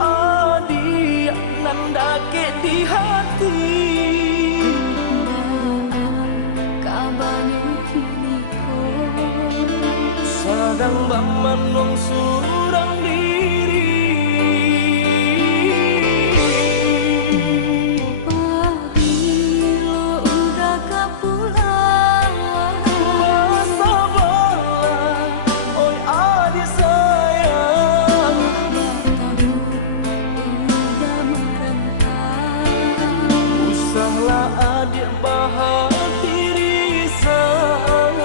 Adik nandake di hati sadang bamanong surang diri Pabilo udah kapulang masa bala oi adik sayang udah merentang usahlah adik bahati risang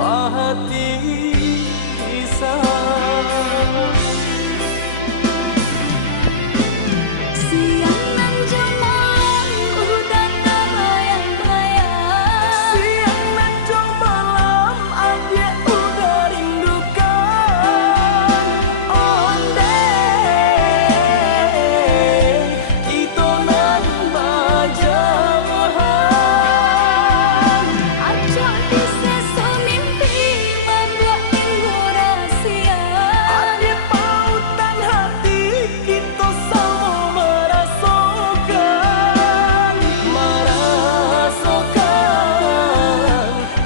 bahati risang siang nan jaman udah terbayang-bayang siang menjong malam adik udah rindukan onde kita nan bajahan acak di sesu mimpi membuat minggu rahasia adik pautan hati kita sama merasakan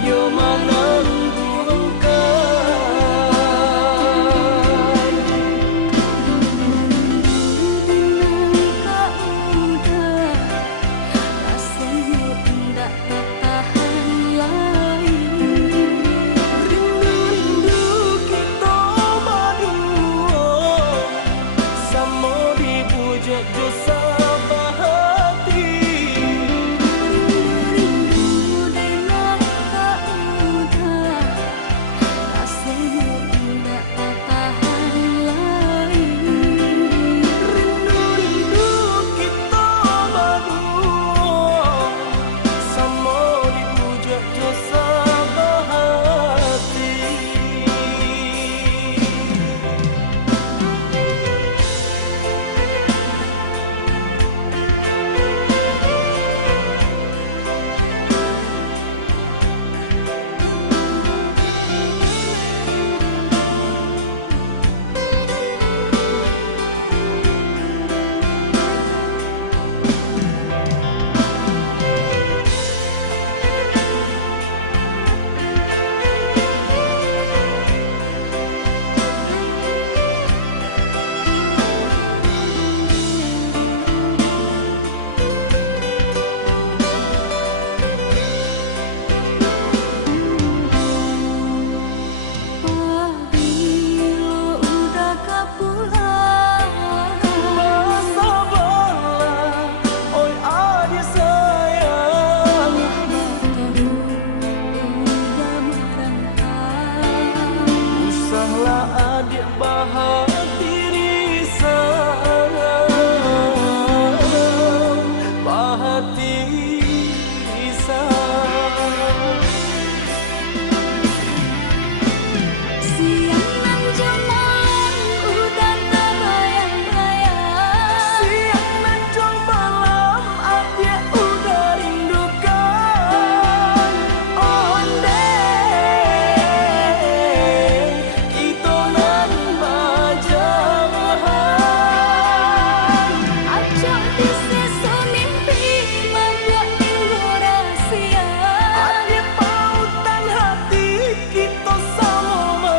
yo menangguhkan Kau udah rasanya tidak tertahan lagi rindu kita berdua sama dibujuk dosa bahati rindu dengan kau udah rasanya tidak tertahan lagi rindu kita berdua sama dibujuk dosa bahati Pabilo udah kapulang masa bala oi adik sayang udah merentang usahlah adik bahati risang bahati risang siang nan jaman udah terbayang-bayang siang menjong malam adik udah rindukan onde kita nan bajahan acak di sesu mimpi membuat minggu rahasia adik pautan hati kita sama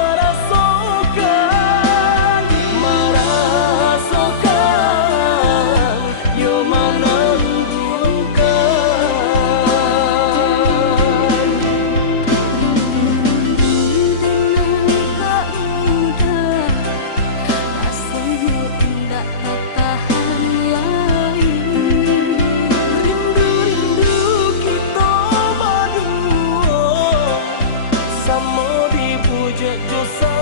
merasakan yo menangguhkan dengan kau udah rasanya tidak tertahan lagi rindu kita berdua sama dibujuk dosa